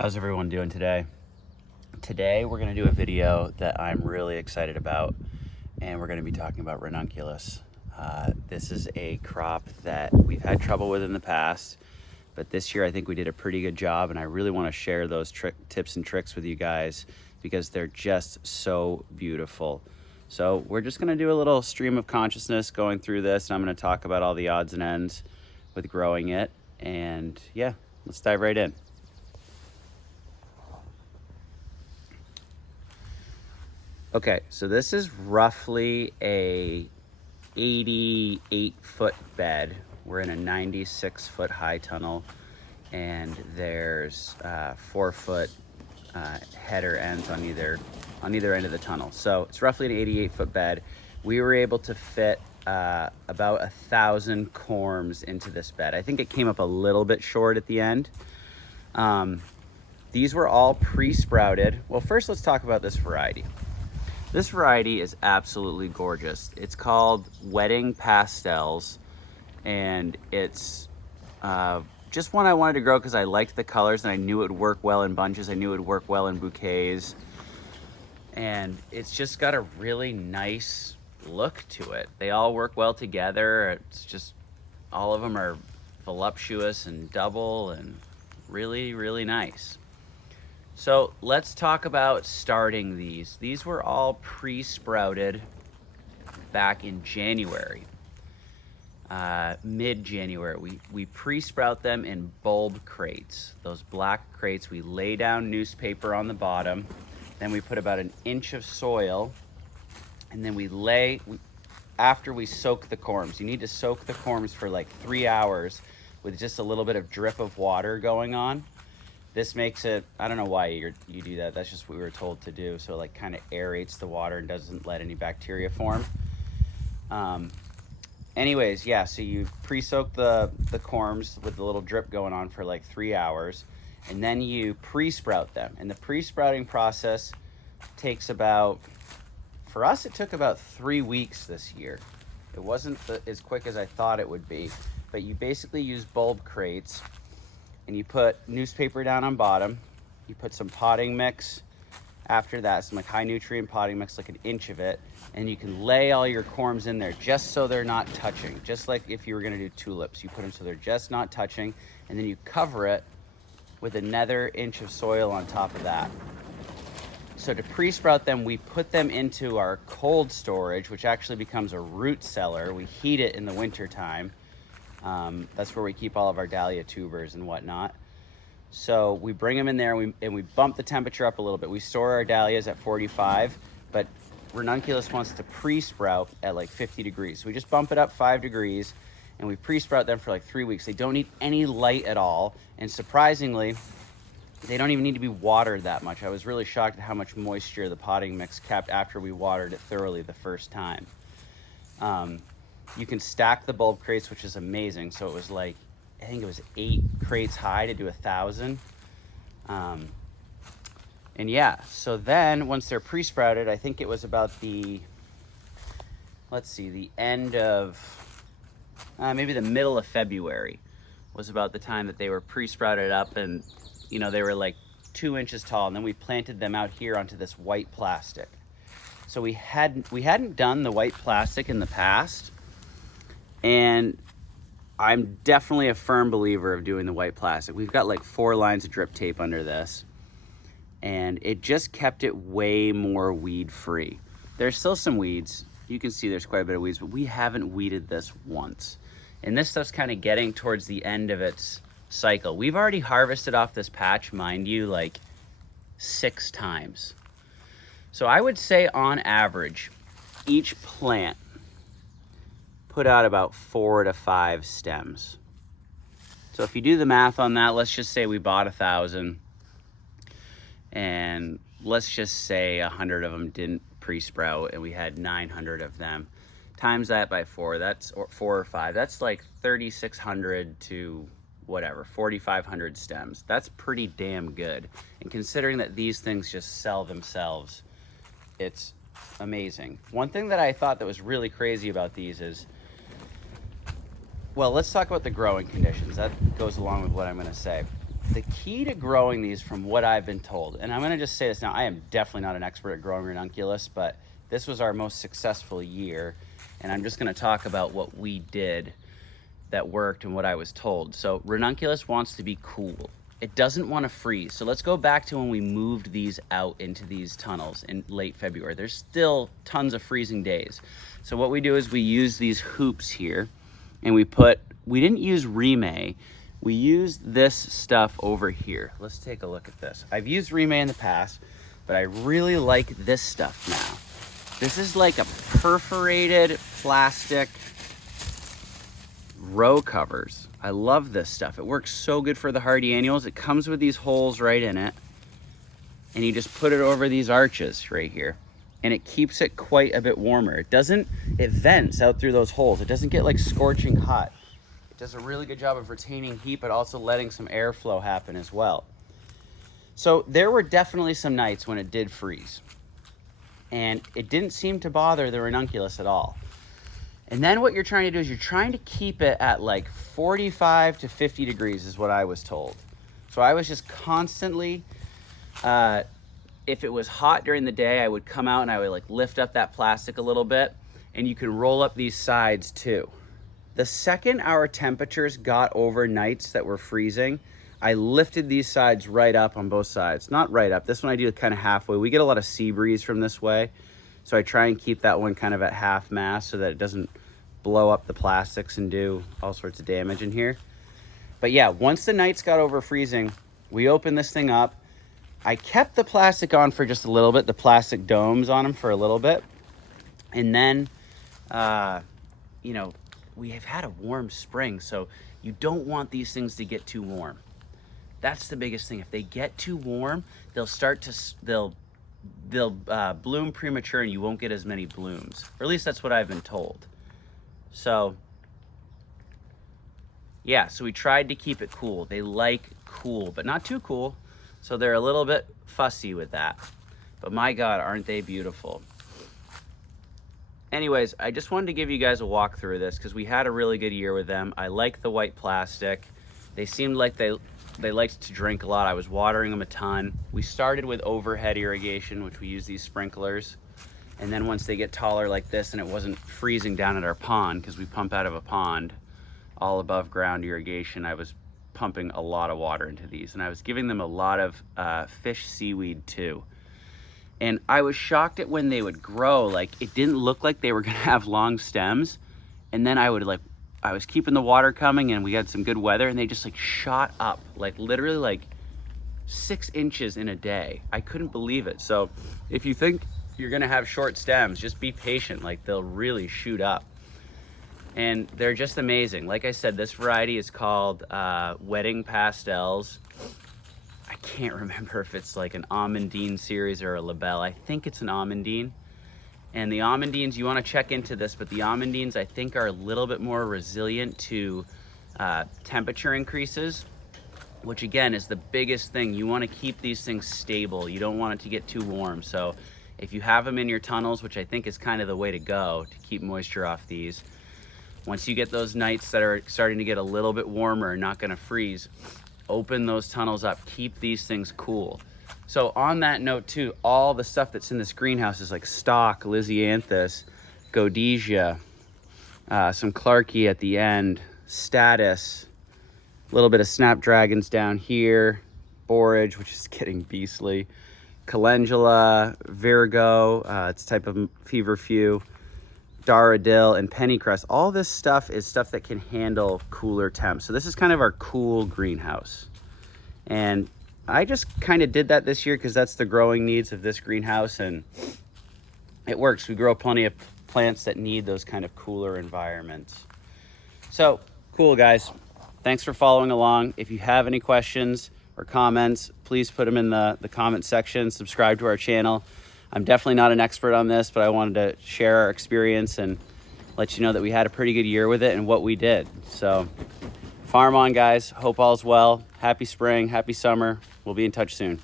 How's everyone doing today? Today we're going to do a video that I'm really excited about, and we're going to be talking about Ranunculus. This is a crop that we've had trouble with in the past, but this year I think we did a pretty good job, and I really want to share those tips and tricks with you guys because they're just so beautiful. So we're just going to do a little stream of consciousness going through this, and I'm going to talk about all the odds and ends with growing it, and yeah, let's dive right in. Okay, so this is roughly a 88-foot bed. We're in a 96-foot high tunnel, and there's 4-foot header ends on either end of the tunnel. So it's roughly an 88-foot bed. We were able to fit about 1,000 corms into this bed. I think it came up a little bit short at the end. These were all pre-sprouted. Well, first let's talk about this variety. This variety is absolutely gorgeous. It's called Wedding Pastels, and it's just one I wanted to grow because I liked the colors and I knew it would work well in bunches. I knew it would work well in bouquets, and it's just got a really nice look to it. They all work well together. It's just, all of them are voluptuous and double and really, really nice. So let's talk about starting these. These were all pre-sprouted back in January, mid-January. We pre-sprout them in bulb crates. Those black crates, we lay down newspaper on the bottom, then we put about an inch of soil, and then after we soak the corms. You need to soak the corms for like 3 hours with just a little bit of drip of water going on. This makes it, I don't know why you do that. That's just what we were told to do. So it like kind of aerates the water and doesn't let any bacteria form. Anyways, yeah, so you pre-soak the corms with the little drip going on for like 3 hours, and then you pre-sprout them. And the pre-sprouting process takes about, for us, it took about 3 weeks this year. It wasn't as quick as I thought it would be, but you basically use bulb crates, and you put newspaper down on bottom. You put some potting mix after that, some like high nutrient potting mix, like an inch of it, and you can lay all your corms in there just so they're not touching. Just like if you were gonna do tulips, you put them so they're just not touching, and then you cover it with another inch of soil on top of that. So to pre-sprout them, we put them into our cold storage, which actually becomes a root cellar. We heat it in the winter time. That's where we keep all of our dahlia tubers and whatnot. So we bring them in there and we bump the temperature up a little bit. We store our dahlias at 45, but Ranunculus wants to pre-sprout at like 50 degrees. So we just bump it up 5 degrees and we pre-sprout them for like 3 weeks. They don't need any light at all. And surprisingly, they don't even need to be watered that much. I was really shocked at how much moisture the potting mix kept after we watered it thoroughly the first time. You can stack the bulb crates, which is amazing. So it was like, I think it was 8 crates high to do 1,000. And yeah, so then once they're pre-sprouted, I think it was about the end of, maybe the middle of February was about the time that they were pre-sprouted up, and you know, they were like 2 inches tall, and then we planted them out here onto this white plastic. So we hadn't done the white plastic in the past, and I'm definitely a firm believer of doing the white plastic. We've got like 4 lines of drip tape under this, and it just kept it way more weed free. There's still some weeds. You can see there's quite a bit of weeds, but we haven't weeded this once. And this stuff's kind of getting towards the end of its cycle. We've already harvested off this patch, mind you, like 6 times. So I would say on average, each plant put out about 4 to 5 stems. So if you do the math on that, let's just say we bought 1,000, and let's just say 100 of them didn't pre-sprout, and we had 900 of them. Times that by 4, that's 4 or 5. That's like 3,600 to whatever, 4,500 stems. That's pretty damn good. And considering that these things just sell themselves, it's amazing. One thing that I thought that was really crazy about these is, well, let's talk about the growing conditions. That goes along with what I'm going to say. the key to growing these, from what I've been told, and I'm going to just say this now, I am definitely not an expert at growing ranunculus, but this was our most successful year, and I'm just going to talk about what we did that worked and what I was told. So ranunculus wants to be cool. It doesn't want to freeze. So let's go back to when we moved these out into these tunnels in late February. There's still tons of freezing days. So what we do is we use these hoops here, and we didn't use Remay, we used this stuff over here. Let's take a look at this. I've used Remay in the past, but I really like this stuff now. This is like a perforated plastic row covers. I love this stuff. It works so good for the hardy annuals. It comes with these holes right in it, and you just put it over these arches right here, and it keeps it quite a bit warmer. It vents out through those holes. It doesn't get like scorching hot. It does a really good job of retaining heat, but also letting some airflow happen as well. So there were definitely some nights when it did freeze, and it didn't seem to bother the ranunculus at all. And then what you're trying to do is you're trying to keep it at like 45 to 50 degrees is what I was told. So I was just constantly, if it was hot during the day, I would come out and I would like lift up that plastic a little bit, and you can roll up these sides too. The second our temperatures got over nights that were freezing, I lifted these sides right up on both sides. Not right up, this one I do kind of halfway. We get a lot of sea breeze from this way, so I try and keep that one kind of at half mast so that it doesn't blow up the plastics and do all sorts of damage in here. But yeah, once the nights got over freezing, we opened this thing up. I kept the plastic on for just a little bit, the plastic domes on them for a little bit. And then, you know, we have had a warm spring, so you don't want these things to get too warm. That's the biggest thing. If they get too warm, they'll bloom premature, and you won't get as many blooms. Or at least that's what I've been told. So yeah, so we tried to keep it cool. They like cool, but not too cool. So they're a little bit fussy with that. But my God, aren't they beautiful? Anyways, I just wanted to give you guys a walk through this because we had a really good year with them. I like the white plastic. They seemed like they liked to drink a lot. I was watering them a ton. We started with overhead irrigation, which we use these sprinklers. And then once they get taller like this, and it wasn't freezing down at our pond, because we pump out of a pond, all above ground irrigation, I was pumping a lot of water into these. And I was giving them a lot of fish seaweed too. And I was shocked at when they would grow. Like, it didn't look like they were gonna have long stems. And then I was keeping the water coming, and we had some good weather, and they just like shot up, like literally like 6 inches in a day. I couldn't believe it. So if you think you're gonna have short stems, just be patient. Like, they'll really shoot up. And they're just amazing. Like I said, this variety is called Wedding Pastels. I can't remember if it's like an Amandine series or a labelle. I think it's an Amandine. And the Amandines, you want to check into this, but the Amandines I think are a little bit more resilient to temperature increases, which again is the biggest thing. You want to keep these things stable. You don't want it to get too warm. So if you have them in your tunnels, which I think is kind of the way to go to keep moisture off these, once you get those nights that are starting to get a little bit warmer and not going to freeze, open those tunnels up, keep these things cool. So on that note too, all the stuff that's in this greenhouse is like stock, Lisianthus, Godesia, some Clarkie at the end, Status, a little bit of Snapdragons down here, Borage, which is getting beastly, Calendula, Virgo, it's a type of feverfew, Daradil, and Pennycrest. All this stuff is stuff that can handle cooler temps. So this is kind of our cool greenhouse. And I just kind of did that this year because that's the growing needs of this greenhouse, and it works. We grow plenty of plants that need those kind of cooler environments. So cool, guys. Thanks for following along. If you have any questions or comments, please put them in the comment section. Subscribe to our channel. I'm definitely not an expert on this, but I wanted to share our experience and let you know that we had a pretty good year with it and what we did. So farm on, guys. Hope all's well. Happy spring, happy summer. We'll be in touch soon.